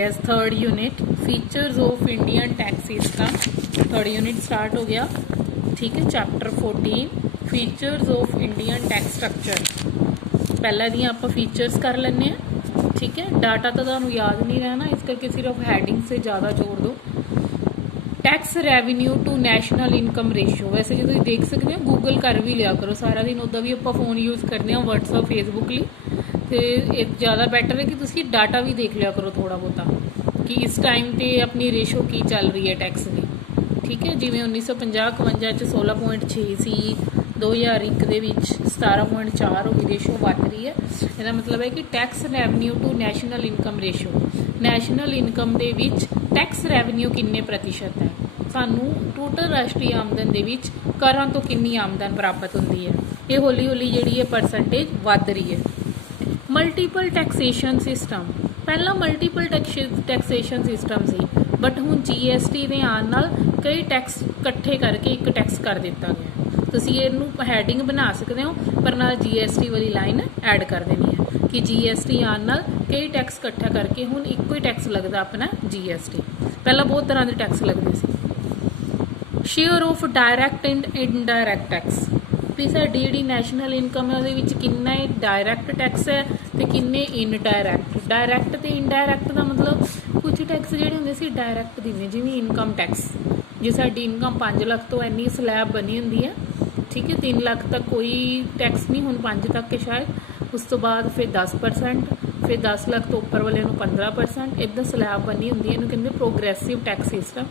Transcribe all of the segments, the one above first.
Yes third unit features of Indian tax system third unit start हो गया। ठीक है, chapter 14 features of Indian tax structure. पहला दी आप फीचर्स कर लें। ठीक है, डाटा तो तुहानू याद नहीं रहना, इस करके सिर्फ हैडिंग से ज़्यादा जोड़ दो। Tax revenue to national income ratio, वैसे जो तुम देख सकते हो गूगल कर भी लिया करो सारा दिन, उदा भी आप फोन यूज़ करते हैं व्हाट्सअप फेसबुक ली, तो ज़्यादा बैटर है कि तुम डाटा भी देख लिया करो थोड़ा बहुता कि इस टाइम पे अपनी रेशो की चल रही है टैक्स की। ठीक है, जिमें 1950-51 च 16.6 सी, 2001 ਦੇ ਵਿੱਚ 17.4 ਹੋ ਗਈ, ਰੇਸ਼ੋ ਵੱਧ ਰਹੀ ਹੈ। ਇਹਦਾ ਮਤਲਬ ਹੈ ਕਿ tax revenue to national income ratio, national income ਦੇ ਵਿੱਚ ਟੈਕਸ ਰੈਵਨਿਊ ਕਿੰਨੇ ਪ੍ਰਤੀਸ਼ਤ ਹੈ, ਸਾਨੂੰ ਟੋਟਲ ਰਾਸ਼ਟਰੀ ਆਮਦਨ ਦੇ ਵਿੱਚ ਕਰਾਂ ਤੋਂ ਕਿੰਨੀ ਆਮਦਨ ਪ੍ਰਾਪਤ ਹੁੰਦੀ ਹੈ। ਇਹ ਹੌਲੀ ਹੌਲੀ ਜਿਹੜੀ ਹੈ ਪਰਸੈਂਟੇਜ ਵੱਧ ਰਹੀ ਹੈ। ਮਲਟੀਪਲ ਟੈਕਸੇਸ਼ਨ ਸਿਸਟਮ, ਪਹਿਲਾਂ multiple taxation system C, but ਹੁਣ GST ਦੇ ਆਉਣ ਨਾਲ ਕਈ ਟੈਕਸ ਇਕੱਠੇ ਕਰਕੇ ਇੱਕ ਟੈਕਸ ਕਰ ਦਿੱਤਾ ਗਿਆ। ਤੁਸੀਂ ਇਹਨੂੰ ਹੈਡਿੰਗ ਬਣਾ ਸਕਦੇ ਹੋ, ਪਰ ਨਾਲ GST ਵਾਲੀ ਲਾਈਨ ਐਡ ਕਰ ਦੇਣੀ ਹੈ ਕਿ GST ਆਉਣ ਨਾਲ ਕਈ ਟੈਕਸ ਇਕੱਠਾ ਕਰਕੇ ਹੁਣ ਇੱਕੋ ਹੀ ਟੈਕਸ ਲੱਗਦਾ ਆਪਣਾ GST। ਪਹਿਲਾਂ ਬਹੁਤ ਤਰ੍ਹਾਂ ਦੇ ਟੈਕਸ ਲੱਗਦੇ ਸੀ। Share of direct and indirect tax, ਵੀ ਸਾਡੀ ਜਿਹੜੀ ਨੈਸ਼ਨਲ ਇਨਕਮ ਹੈ ਉਹਦੇ ਵਿੱਚ ਕਿੰਨਾ ਡਾਇਰੈਕਟ ਟੈਕਸ ਹੈ ਤੇ ਕਿੰਨੇ ਇਨਡਾਇਰੈਕਟ। ਡਾਇਰੈਕਟ ਤੇ ਇਨਡਾਇਰੈਕਟ ਦਾ ਮਤਲਬ ਕੁਝ ਟੈਕਸ ਜਿਹੜੇ ਹੁੰਦੇ ਸੀ ਡਾਇਰੈਕਟ ਦਿੰਦੇ, ਜਿਵੇਂ ਇਨਕਮ ਟੈਕਸ, ਜੇ ਸਾਡੀ ਇਨਕਮ 5 ਲੱਖ ਤੋਂ ਇੰਨੀ ਸਲੈਬ ਬਣੀ ਹੁੰਦੀ ਹੈ, ਠੀਕ ਹੈ, 3 ਲੱਖ ਤੱਕ ਕੋਈ ਟੈਕਸ ਨਹੀਂ, ਹੁਣ 5 ਤੱਕ ਸ਼ਾਇਦ, ਉਸ ਤੋਂ ਬਾਅਦ ਫਿਰ 10%, ਫਿਰ 10 ਲੱਖ ਤੋਂ ਉੱਪਰ ਵਾਲੇ ਨੂੰ 15%, ਇੱਦਾਂ ਸਲੈਬ ਬਣੀ ਹੁੰਦੀ ਹੈ। ਇਹਨੂੰ ਕਹਿੰਦੇ ਪ੍ਰੋਗਰੈਸਿਵ ਟੈਕਸ ਸਿਸਟਮ।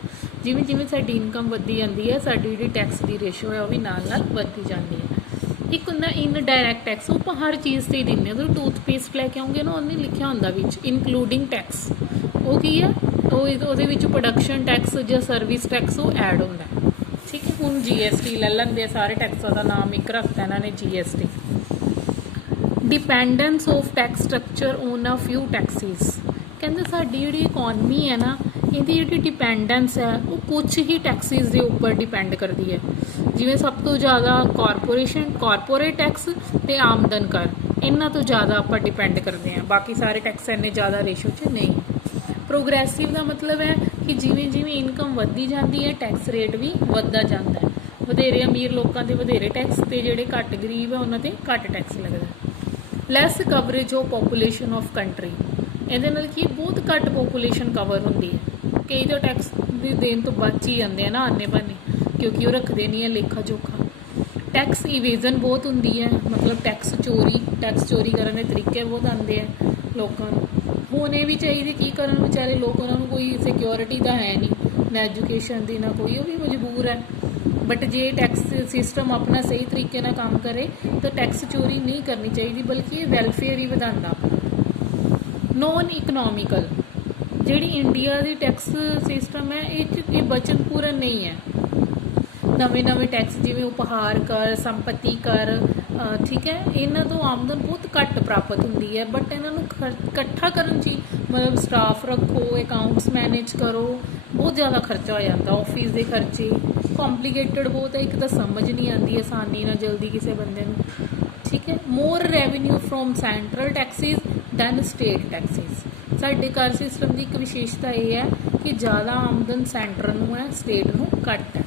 ਜਿਵੇਂ ਜਿਵੇਂ ਸਾਡੀ ਇਨਕਮ ਵੱਧਦੀ ਜਾਂਦੀ ਹੈ, ਸਾਡੀ ਜਿਹੜੀ ਟੈਕਸ ਦੀ ਰੇਸ਼ੋ ਹੈ ਉਹ ਵੀ ਨਾਲ ਨਾਲ ਵੱਧਦੀ ਜਾਂਦੀ ਹੈ। ਇੱਕ ਹੁੰਦਾ ਇਨਡਾਇਰੈਕਟ ਟੈਕਸ, ਉਹ ਆਪਾਂ ਹਰ ਚੀਜ਼ 'ਤੇ ਹੀ ਦਿੰਦੇ ਹਾਂ। ਜਦੋਂ ਟੂਥਪੇਸਟ ਲੈ ਕੇ ਆਉਂਗੇ ਨਾ, ਉਹਨੇ ਲਿਖਿਆ ਹੁੰਦਾ ਵਿੱਚ ਇਨਕਲੂਡਿੰਗ ਟੈਕਸ, ਉਹ ਕੀ ਹੈ, ਉਹਦੇ ਵਿੱਚ ਪ੍ਰੋਡਕਸ਼ਨ ਟੈਕਸ ਜਾਂ ਸਰਵਿਸ ਟੈਕਸ ਉਹ ਐਡ ਹੁੰਦਾ। ਠੀਕ ਹੈ, ਹੁਣ GST ਲੈ ਲੈਂਦੇ ਆ, ਸਾਰੇ ਟੈਕਸਾਂ ਦਾ ਨਾਮ ਇੱਕ ਰੱਖਤਾ ਇਹਨਾਂ ਨੇ GST। Dependence of tax structure on a few taxes, ਕਹਿੰਦੇ ਸਾਡੀ ਜਿਹੜੀ ਇਕੋਨਮੀ ਹੈ ਨਾ, ਇਹਦੀ ਜਿਹੜੀ ਡਿਪੈਂਡੈਂਸ ਹੈ ਉਹ ਕੁਛ ਹੀ ਟੈਕਸਿਸ ਦੇ ਉੱਪਰ ਡਿਪੈਂਡ ਕਰਦੀ ਹੈ। ਜਿਵੇਂ ਸਭ ਤੋਂ ਜ਼ਿਆਦਾ ਕਾਰਪੋਰੇਟ ਟੈਕਸ ਅਤੇ ਆਮਦਨ ਕਰ, ਇਹਨਾਂ ਤੋਂ ਜ਼ਿਆਦਾ ਆਪਾਂ ਡਿਪੈਂਡ ਕਰਦੇ ਹਾਂ, ਬਾਕੀ ਸਾਰੇ ਟੈਕਸ ਇੰਨੇ ਜ਼ਿਆਦਾ ਰੇਸ਼ੋ 'ਚ ਨਹੀਂ। ਪ੍ਰੋਗਰੈਸਿਵ ਦਾ ਮਤਲਬ ਹੈ ਕਿ ਜਿਵੇਂ ਜਿਵੇਂ ਇਨਕਮ ਵੱਧਦੀ ਜਾਂਦੀ ਹੈ ਟੈਕਸ ਰੇਟ ਵੀ ਵੱਧਦਾ ਜਾਂਦਾ ਹੈ। ਵਧੇਰੇ ਅਮੀਰ ਲੋਕਾਂ 'ਤੇ ਵਧੇਰੇ ਟੈਕਸ, ਅਤੇ ਜਿਹੜੇ ਘੱਟ ਗਰੀਬ ਹੈ ਉਹਨਾਂ 'ਤੇ ਘੱਟ ਟੈਕਸ ਲੱਗਦਾ। Less coverage of population of country, ਇਹਦੇ ਨਾਲ ਕੀ ਬਹੁਤ ਘੱਟ ਪੋਪੂਲੇਸ਼ਨ ਕਵਰ ਹੁੰਦੀ ਹੈ। ਕਈ ਤਾਂ ਟੈਕਸ ਦੀ ਦੇਣ ਤੋਂ ਬਚ ਹੀ ਜਾਂਦੇ ਆ ਨਾ ਆਨੇ ਬਾਨੇ, ਕਿਉਂਕਿ ਉਹ ਰੱਖਦੇ ਨਹੀਂ ਹੈ ਲੇਖਾ ਜੋਖਾ। ਟੈਕਸ ਇਵੇਜ਼ਨ ਬਹੁਤ ਹੁੰਦੀ ਹੈ, ਮਤਲਬ ਟੈਕਸ ਚੋਰੀ ਕਰਨ ਦੇ ਤਰੀਕੇ ਬਹੁਤ ਆਉਂਦੇ ਆ ਲੋਕਾਂ ਨੂੰ। ਹੋਣੇ ਵੀ ਚਾਹੀਦੇ, ਕੀ ਕਰਨ ਵਿਚਾਰੇ ਲੋਕ, ਉਹਨਾਂ ਨੂੰ ਕੋਈ ਸਿਕਿਉਰਿਟੀ ਤਾਂ ਹੈ ਨਹੀਂ, ਨਾ ਐਜੂਕੇਸ਼ਨ ਦੀ ਨਾ ਕੋਈ, ਉਹ ਵੀ ਮਜਬੂਰ ਹੈ। ਬਟ ਜੇ ਟੈਕਸ ਸਿਸਟਮ ਆਪਣਾ ਸਹੀ ਤਰੀਕੇ ਨਾਲ ਕੰਮ ਕਰੇ ਤਾਂ ਟੈਕਸ ਚੋਰੀ ਨਹੀਂ ਕਰਨੀ ਚਾਹੀਦੀ, ਬਲਕਿ ਇਹ ਵੈਲਫੇਅਰ ਹੀ ਵਧਾਉਂਦਾ। ਨੋਨ ਇਕਨੋਮਿਕਲ, ਜਿਹੜੀ ਇੰਡੀਆ ਦੀ ਟੈਕਸ ਸਿਸਟਮ ਹੈ ਇਹ ਬਚਤ ਪੂਰਨ ਨਹੀਂ ਹੈ। ਨਵੇਂ ਟੈਕਸ ਜਿਵੇਂ ਉਪਹਾਰ ਕਰ, ਸੰਪਤੀ ਕਰ, ਠੀਕ ਹੈ, ਇਹਨਾਂ ਤੋਂ ਆਮਦਨ ਬਹੁਤ ਘੱਟ ਪ੍ਰਾਪਤ ਹੁੰਦੀ ਹੈ, ਬਟ ਇਹਨਾਂ ਨੂੰ ਇਕੱਠਾ ਕਰਨ 'ਚ ਹੀ, ਮਤਲਬ ਸਟਾਫ ਰੱਖੋ, ਅਕਾਊਂਟਸ ਮੈਨੇਜ ਕਰੋ, ਬਹੁਤ ਜ਼ਿਆਦਾ ਖਰਚਾ ਹੋ ਜਾਂਦਾ। ਆਫਿਸ ਦੇ ਖਰਚੇ ਕੰਪਲੀਕੇਟਡ ਬਹੁਤ ਹੈ, ਇੱਕ ਤਾਂ ਸਮਝ ਨਹੀਂ ਆਉਂਦੀ ਆਸਾਨੀ ਨਾਲ ਜਲਦੀ ਕਿਸੇ ਬੰਦੇ ਨੂੰ। ਠੀਕ ਹੈ, more revenue from central taxes than state taxes, ਸਾਡੇ ਕਰ ਸਿਸਟਮ ਦੀ ਇੱਕ ਵਿਸ਼ੇਸ਼ਤਾ ਇਹ ਹੈ ਕਿ ਜ਼ਿਆਦਾ ਆਮਦਨ ਸੈਂਟਰ ਨੂੰ ਹੈ, ਸਟੇਟ ਨੂੰ ਘੱਟ ਹੈ।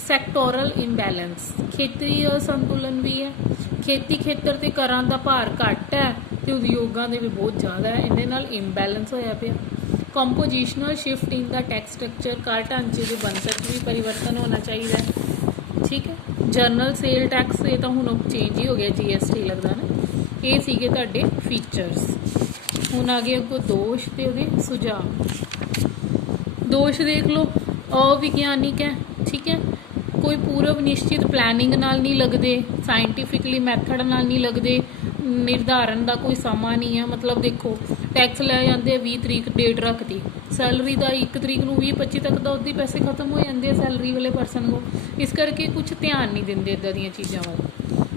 ਸੈਕਟੋਰਲ ਇੰਬੈਲੈਂਸ, ਖੇਤਰੀ ਅਸੰਤੁਲਨ ਵੀ ਹੈ, ਖੇਤੀ ਖੇਤਰ 'ਤੇ ਕਰਾਂ ਦਾ ਭਾਰ ਘੱਟ ਹੈ ਅਤੇ ਉਦਯੋਗਾਂ ਦੇ ਵੀ ਬਹੁਤ ਜ਼ਿਆਦਾ ਹੈ, ਇਹਦੇ ਨਾਲ ਇੰਬੈਲੈਂਸ ਹੋਇਆ ਪਿਆ। ਕੰਪੋਜੀਸ਼ਨਲ ਸ਼ਿਫਟ ਇਨ ਦਾ ਟੈਕਸ ਸਟਰਕਚਰ, ਕਰ ਢਾਂਚੇ ਦੇ ਬਣਤਰ 'ਚ ਵੀ ਪਰਿਵਰਤਨ ਹੋਣਾ ਚਾਹੀਦਾ। ਠੀਕ ਹੈ, ਜਨਰਲ ਸੇਲ ਟੈਕਸ, ਇਹ ਤਾਂ ਹੁਣ ਚੇਂਜ ਹੀ ਹੋ ਗਿਆ, GST ਲੱਗਦਾ ਨਾ। ਇਹ ਸੀਗੇ ਤੁਹਾਡੇ ਫੀਚਰਸ। ਹੁਣ ਆ ਗਏ ਅੱਗੋਂ ਦੋਸ਼ ਅਤੇ ਉਹਦੇ ਸੁਝਾਅ। ਦੋਸ਼ ਦੇਖ ਲਓ, ਅਵਿਗਿਆਨਿਕ ਹੈ। ਠੀਕ ਹੈ, ਕੋਈ ਪੂਰਵ ਨਿਸ਼ਚਿਤ ਪਲੈਨਿੰਗ ਨਾਲ ਨਹੀਂ ਲੱਗਦੇ, ਸਾਇੰਟੀਫਿਕਲੀ ਮੈਥਡ ਨਾਲ ਨਹੀਂ ਲੱਗਦੇ, ਨਿਰਧਾਰਨ ਦਾ ਕੋਈ ਸਮਾਂ ਨਹੀਂ ਹੈ। ਮਤਲਬ ਦੇਖੋ, ਟੈਕਸ ਲੈ ਜਾਂਦੇ ਆ 20 ਤਰੀਕ ਡੇਟ ਰੱਖਦੀ, ਸੈਲਰੀ ਦਾ 1 ਤਰੀਕ ਨੂੰ 20-25 ਤੱਕ ਦਾ ਉਹਦੀ ਪੈਸੇ ਖਤਮ ਹੋ ਜਾਂਦੇ ਆ ਸੈਲਰੀ ਵਾਲੇ ਪਰਸਨ ਨੂੰ। ਇਸ ਕਰਕੇ ਕੁਛ ਧਿਆਨ ਨਹੀਂ ਦਿੰਦੇ ਇੱਦਾਂ ਦੀਆਂ ਚੀਜ਼ਾਂ ਵੱਲ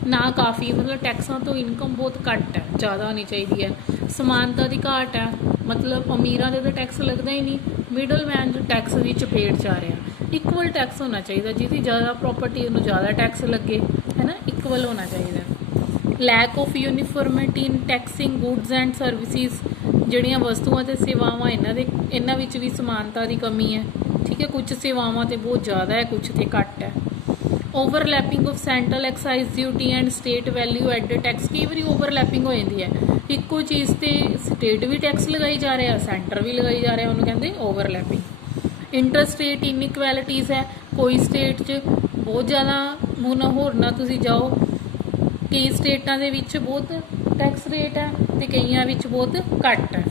ਨਾ। ਕਾਫੀ ਮਤਲਬ ਟੈਕਸਾਂ ਤੋਂ ਇਨਕਮ ਬਹੁਤ ਘੱਟ ਹੈ, ਜ਼ਿਆਦਾ ਹੋਣੀ ਚਾਹੀਦੀ ਹੈ। ਸਮਾਨਤਾ ਦੀ ਘਾਟ ਹੈ, ਮਤਲਬ ਅਮੀਰਾਂ ਦੇ ਤਾਂ ਟੈਕਸ ਲੱਗਦਾ ਹੀ ਨਹੀਂ, ਮਿਡਲ ਮੈਨ ਟੈਕਸ ਦੀ ਚਪੇਟ 'ਚ ਆ ਰਿਹਾ। ਇਕੁਅਲ ਟੈਕਸ ਹੋਣਾ ਚਾਹੀਦਾ, ਜਿਹਦੀ ਜ਼ਿਆਦਾ ਪ੍ਰੋਪਰਟੀ ਉਹਨੂੰ ਜ਼ਿਆਦਾ ਟੈਕਸ ਲੱਗੇ, ਹੈ ਨਾ, ਇਕੁਅਲ ਹੋਣਾ ਚਾਹੀਦਾ। Lack of uniformity in taxing goods and services, ਜਿਹੜੀਆਂ ਵਸਤੂਆਂ ਤੇ ਸੇਵਾਵਾਂ ਇਹਨਾਂ ਵਿੱਚ ਵੀ ਸਮਾਨਤਾ ਦੀ ਕਮੀ ਹੈ। ਠੀਕ ਹੈ, ਕੁਝ ਸੇਵਾਵਾਂ ਤੇ ਬਹੁਤ ਜ਼ਿਆਦਾ ਹੈ, ਕੁਝ ਤੇ ਘੱਟ ਹੈ। Overlapping of central excise duty and state value added tax, ਕਈ ਵਾਰੀ ਓਵਰਲੈਪਿੰਗ ਹੋ ਜਾਂਦੀ ਹੈ, ਇੱਕੋ ਚੀਜ਼ ਤੇ ਸਟੇਟ ਵੀ ਟੈਕਸ ਲਗਾਈ ਜਾ ਰਿਹਾ, ਸੈਂਟਰ ਵੀ ਲਗਾਈ ਜਾ ਰਿਹਾ, ਉਹਨੂੰ ਕਹਿੰਦੇ ਓਵਰਲੈਪਿੰਗ। ਇੰਟਰ ਸਟੇਟ ਇਨਇਕੁਐਲਿਟੀਜ਼ ਹੈ, ਕੋਈ ਸਟੇਟ 'ਚ ਬਹੁਤ ਜ਼ਿਆਦਾ, ਹੁਣ ਹੋਰਨਾਂ ਤੁਸੀਂ ਜਾਓ, ਕਈ ਸਟੇਟਾਂ ਦੇ ਵਿੱਚ ਬਹੁਤ ਟੈਕਸ ਰੇਟ ਹੈ ਤੇ ਕਈਆਂ ਵਿੱਚ ਬਹੁਤ ਘੱਟ ਹੈ।